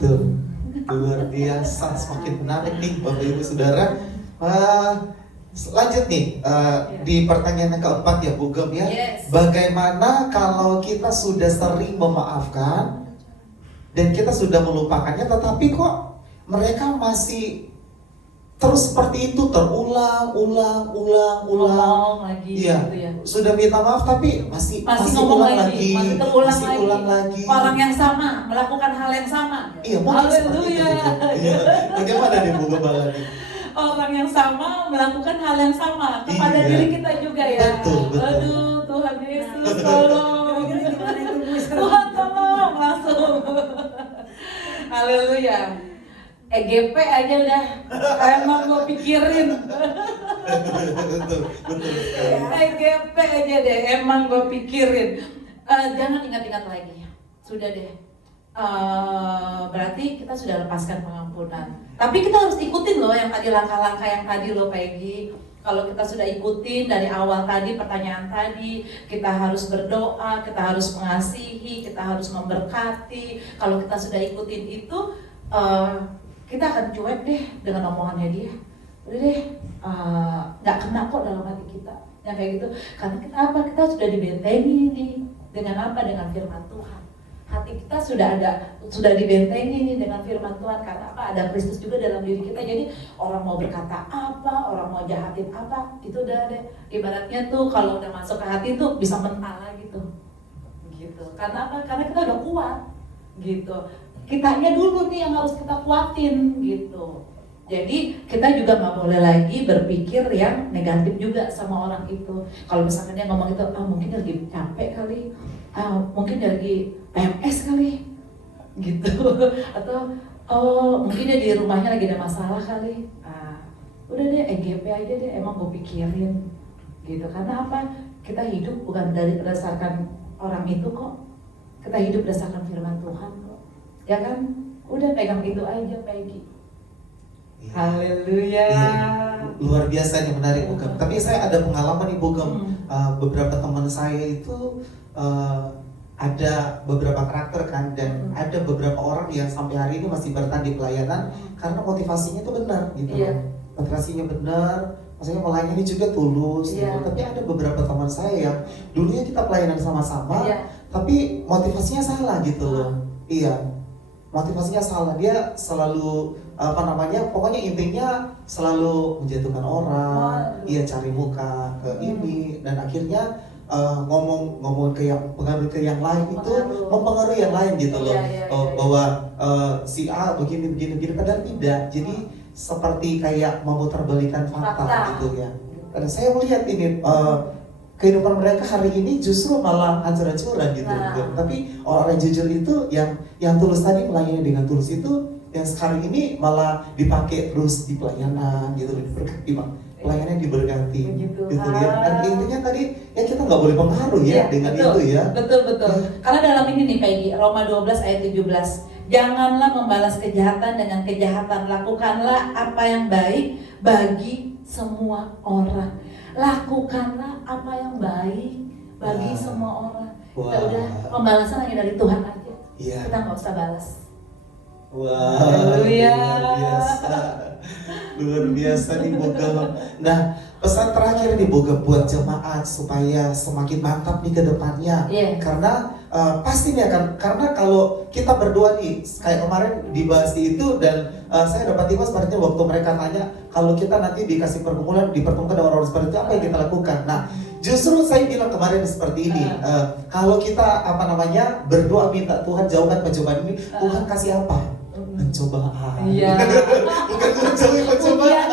Tuh, luar biasa, semakin menarik nih Bapak Ibu Saudara. Lanjut nih di pertanyaan yang keempat ya Bu Gem ya. Yes. Bagaimana kalau kita sudah sering memaafkan dan kita sudah melupakannya, tetapi kok mereka masih terus seperti itu, terulang lagi iya, gitu ya. sudah minta maaf tapi masih ngomong ulang lagi, masih terulang masih lagi. ulang lagi. Orang yang sama melakukan hal yang sama. Iya, mungkin seperti itu. Haleluya. Iya. Bagaimana nih Bu Gembala nih? Orang yang sama melakukan hal yang sama kepada Iya. diri kita juga ya. Betul. Aduh, Tuhan Yesus tolong. Tuhan tolong langsung. Haleluya. EGP aja udah emang gue pikirin. Betul. EGP aja deh emang gue pikirin. Jangan ingat-ingat lagi. Sudah deh. Berarti kita sudah lepaskan pengampunan. Tapi kita harus ikutin loh yang tadi, langkah-langkah yang tadi loh Peggy. Kalau kita sudah ikutin dari awal tadi, pertanyaan tadi, kita harus berdoa, kita harus mengasihi, kita harus memberkati. Kalau kita sudah ikutin itu, kita akan cuek deh dengan omongannya dia. Udah deh, nggak kena kok dalam hati kita. Yang kayak gitu, karena kita apa? Kita sudah dibentengi nih. Dengan apa? Dengan firman Tuhan. Hati kita sudah dibentengi nih dengan firman Tuhan. Karena apa? Ada Kristus juga dalam diri kita. Jadi orang mau berkata apa, orang mau jahatin apa, itu udah deh. Ibaratnya tuh kalau udah masuk ke hati tuh bisa mental gitu. Gitu. Karena apa? Karena kita udah kuat. Gitu. Kitanya dulu nih yang harus kita kuatin gitu. Jadi kita juga nggak boleh lagi berpikir yang negatif juga sama orang itu. Kalau misalkan dia ngomong itu, mungkin dia lagi capek kali, mungkin dia lagi PMS kali, gitu. Atau mungkin dia di rumahnya lagi ada masalah kali. Udah deh, EGP aja deh, emang gue pikirin, gitu. Karena apa? Kita hidup bukan berdasarkan orang itu kok. Kita hidup berdasarkan firman Tuhan kok. Ya kan? Udah pegang itu aja, Peggy. Iya. Haleluya. Iya. Luar biasa nih, menarik Bu Gem. Tapi saya ada pengalaman nih Bu Gem. Beberapa teman saya itu ada beberapa karakter kan, dan ada beberapa orang yang sampai hari ini masih bertahan di pelayanan karena motivasinya itu benar gitu. Iya. Motivasinya benar, maksudnya melayani juga tulus gitu. Iya. Tapi ada beberapa teman saya yang dulunya kita pelayanan sama-sama, Iya. tapi motivasinya salah gitu loh. Iya. Motivasinya salah, dia selalu pokoknya intinya selalu menjatuhkan orang, iya, cari muka ke ini, dan akhirnya ngomong ke yang pengaruh ke yang lain itu mempengaruhi yang lain gitu loh. Bahwa si A begini padahal tidak. Jadi seperti kayak memutarbalikan fakta gitu ya. Dan saya melihat ini kehidupan mereka hari ini justru malah hancur-hancuran gitu. Tapi orang jujur itu yang tulus tadi, melayani dengan tulus itu, yang sekarang ini malah dipakai terus di pelayanan gitu, diberkati Bang. Pelayanan diberkati gitu ya. Dan intinya tadi ya kita nggak boleh pengaruh ya dengan betul, itu ya. Betul. Karena dalam ini nih Peggy, Roma 12 ayat 17. Janganlah membalas kejahatan dengan kejahatan, lakukanlah apa yang baik bagi semua orang. Lakukanlah apa yang baik bagi semua orang. Kita udah, pembalasan hanya dari Tuhan aja. Kita nggak usah balas. Haleluya. Luar biasa nih Bu Gem. Nah, pesan terakhir nih Bu Gem buat jemaat supaya semakin mantap nih ke depannya. Karena pasti nih akan, karena kalau kita berdua nih kayak kemarin dibahas di itu, dan saya dapat tiba sepertinya waktu mereka tanya kalau kita nanti dikasih pergumulan, dipertemukan dengan orang seperti itu, apa yang kita lakukan. Nah, justru saya bilang kemarin seperti ini, kalau kita berdoa minta Tuhan jauhkan pencobaan ini, Tuhan kasih apa? Pencobaan. Iya. Bukan Tuhan jauhi pencobaan.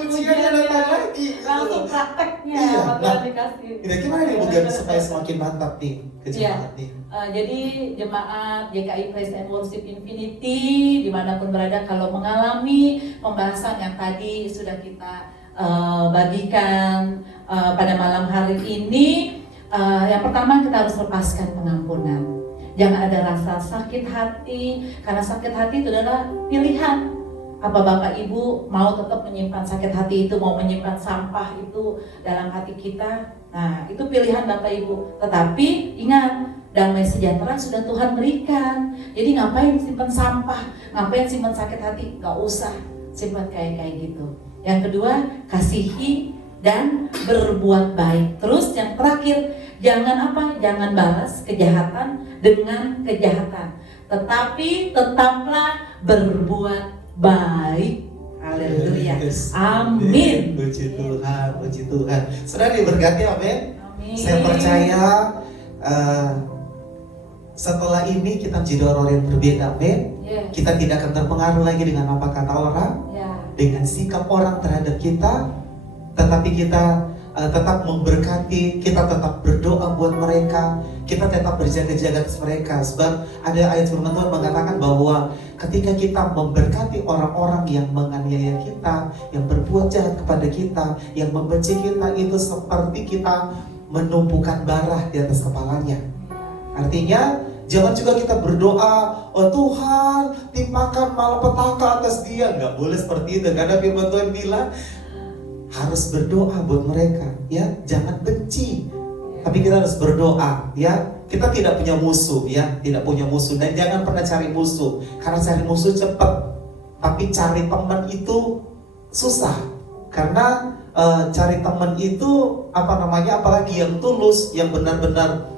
Ujiannya datang lagi. Langsung prakteknya. Iya. Nah, dikasih. Kira-kira nih Bu Gem supaya semakin mantap nih ke jemaat nih. Jadi jemaat GKI Praise and Worship Infinity dimanapun berada, kalau mengalami pembahasan yang tadi sudah kita bagikan pada malam hari ini, yang pertama kita harus lepaskan pengampunan. Jangan ada rasa sakit hati, karena sakit hati itu adalah pilihan. Apa Bapak Ibu mau tetap menyimpan sakit hati itu, mau menyimpan sampah itu dalam hati kita? Nah, itu pilihan Bapak Ibu. Tetapi ingat, damai sejahtera sudah Tuhan berikan. Jadi ngapain simpan sampah, ngapain simpan sakit hati, gak usah simpan kayak gitu. Yang kedua, kasihi dan berbuat baik. Terus yang terakhir, jangan apa? Jangan balas kejahatan dengan kejahatan, tetapi tetaplah berbuat baik. Haleluya. Yes. Amin. Puji Tuhan, puji Tuhan. Saudara diberkati, amin. Amin. Saya percaya setelah ini kita menjadi orang yang berbeda, amin. Yes. Kita tidak akan terpengaruh lagi dengan apa kata orang, Ya. dengan sikap orang terhadap kita, tetapi kita tetap memberkati, kita tetap berdoa buat mereka, kita tetap berjaga-jaga atas mereka. Sebab ada ayat firman Tuhan mengatakan bahwa ketika kita memberkati orang-orang yang menganiaya kita, yang berbuat jahat kepada kita, yang membenci kita, itu seperti kita menumpukan bara di atas kepalanya. Artinya jangan juga kita berdoa, oh Tuhan timpakan malapetaka atas dia. Nggak boleh seperti itu, karena firman Tuhan bilang harus berdoa buat mereka, ya, jangan benci, tapi kita harus berdoa, ya. Kita tidak punya musuh, ya, tidak punya musuh, dan jangan pernah cari musuh, karena cari musuh cepat, tapi cari teman itu susah, karena cari teman itu apalagi yang tulus, yang benar-benar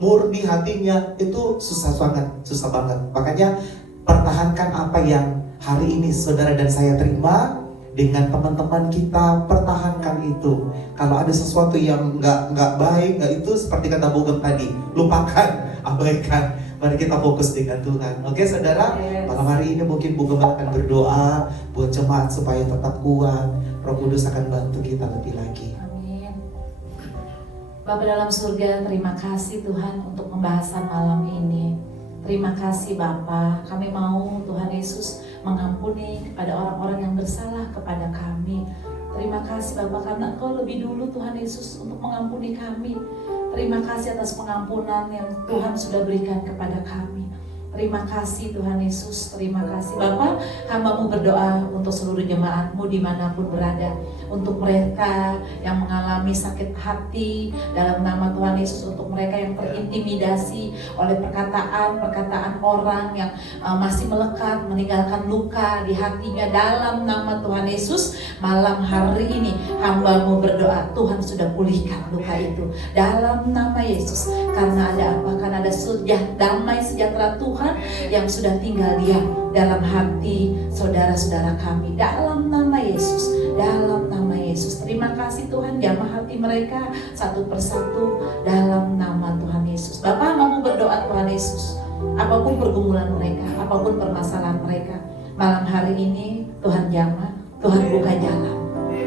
murni hatinya, itu susah banget. Makanya pertahankan apa yang hari ini saudara dan saya terima. Dengan teman-teman kita, pertahankan itu. Kalau ada sesuatu yang nggak baik, nggak itu seperti kata Bogem tadi, lupakan, abaikan. Mari kita fokus dengan Tuhan. Oke saudara, malam hari ini mungkin Bogem akan berdoa buat jemaat supaya tetap kuat. Roh Kudus akan bantu kita lebih lagi. Amin. Bapa dalam surga, terima kasih Tuhan untuk pembahasan malam ini. Terima kasih Bapa, kami mau Tuhan Yesus mengampuni kepada orang-orang yang bersalah kepada kami. Terima kasih Bapa karena Engkau lebih dulu Tuhan Yesus untuk mengampuni kami. Terima kasih atas pengampunan yang Tuhan sudah berikan kepada kami. Terima kasih Tuhan Yesus, terima kasih Bapa. Hamba-Mu berdoa untuk seluruh jemaat-Mu dimanapun berada, untuk mereka yang mengalami sakit hati dalam nama Tuhan Yesus, untuk mereka yang terintimidasi oleh perkataan orang yang masih melekat, meninggalkan luka di hatinya, dalam nama Tuhan Yesus. Malam hari ini hamba-Mu berdoa, Tuhan sudah pulihkan luka itu dalam nama Yesus. Karena ada apa? Karena ada damai sejahtera Tuhan yang sudah tinggal diam dalam hati saudara-saudara kami, dalam nama Yesus, dalam nama Yesus. Terima kasih Tuhan, jamah hati mereka satu persatu dalam nama Tuhan Yesus. Bapa, mau berdoa Tuhan Yesus, apapun pergumulan mereka, apapun permasalahan mereka, malam hari ini Tuhan jamah, Tuhan buka jalan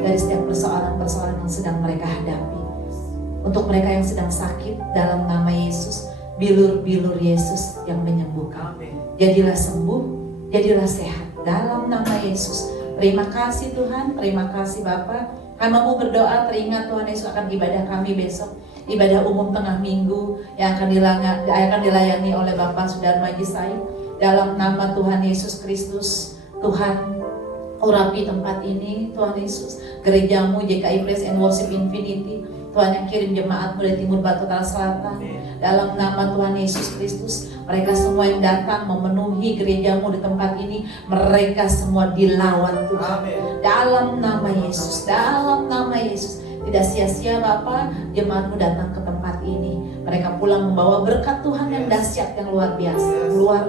dari setiap persoalan-persoalan yang sedang mereka hadapi. Untuk mereka yang sedang sakit, dalam nama Yesus, bilur-bilur Yesus yang menyembuhkan. Jadilah sembuh, jadilah sehat dalam nama Yesus. Terima kasih Tuhan, terima kasih Bapa. Hamba-Mu berdoa, teringat Tuhan Yesus akan ibadah kami besok, ibadah umum tengah minggu yang akan dilayani oleh Bapak Sudarmaji Said. Dalam nama Tuhan Yesus Kristus, Tuhan urapi tempat ini, Tuhan Yesus. Gereja-Mu JKI Praise and Worship Infinity, Tuhan yang kirim jemaat-Mu dari timur, barat, utara, selatan. Dalam nama Tuhan Yesus Kristus, mereka semua yang datang memenuhi gereja-Mu di tempat ini, mereka semua dilawan Tuhan. Dalam nama Yesus, dalam nama Yesus. Tidak sia-sia Bapa, jemaat-Mu datang ke tempat ini. Mereka pulang membawa berkat Tuhan yang dahsyat, yang luar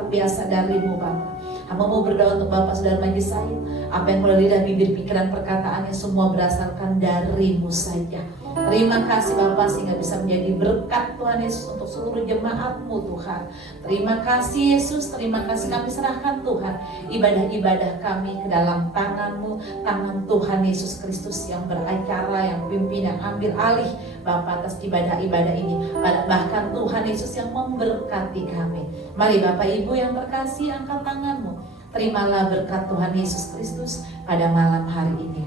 biasa dari-Mu Bapa. Hamba-Mu berdoa untuk Bapak Sudarmaji Said, apa yang melalui lidah, bibir, pikiran, perkataannya semua berdasarkan dari-Mu saja. Terima kasih Bapak sehingga bisa menjadi berkat Tuhan Yesus untuk seluruh jemaat-Mu Tuhan. Terima kasih Yesus, terima kasih kami serahkan Tuhan ibadah-ibadah kami ke dalam tangan-Mu, tangan Tuhan Yesus Kristus yang beracara, yang pimpin, yang ambil alih Bapak atas ibadah-ibadah ini. Bahkan Tuhan Yesus yang memberkati kami. Mari Bapak Ibu yang terkasih, angkat tangan-Mu. Terimalah berkat Tuhan Yesus Kristus pada malam hari ini.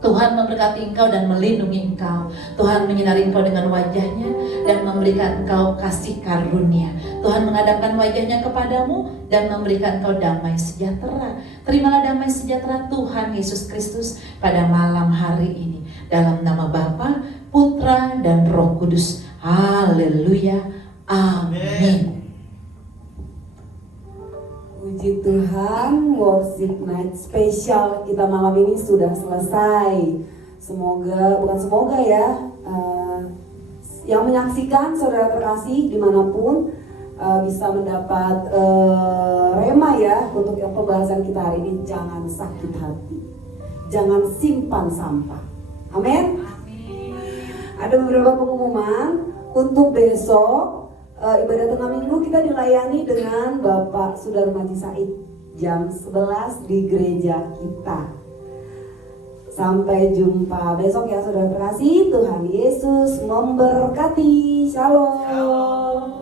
Tuhan memberkati engkau dan melindungi engkau. Tuhan menyinari engkau dengan wajahnya dan memberikan engkau kasih karunia. Tuhan menghadapkan wajahnya kepadamu dan memberikan engkau damai sejahtera. Terimalah damai sejahtera Tuhan Yesus Kristus pada malam hari ini. Dalam nama Bapa, Putra, dan Roh Kudus. Haleluya. Amin. Puji Tuhan, worship night spesial kita malam ini sudah selesai. Bukan semoga ya, yang menyaksikan saudara terkasih dimanapun bisa mendapat rema ya untuk yang pembahasan kita hari ini. Jangan sakit hati, jangan simpan sampah. Amin. Ada beberapa pengumuman untuk besok. Ibadah tengah minggu kita dilayani dengan Bapak Sudarmadi Said jam 11 di gereja kita. Sampai jumpa besok ya saudara terkasih. Tuhan Yesus memberkati. Shalom.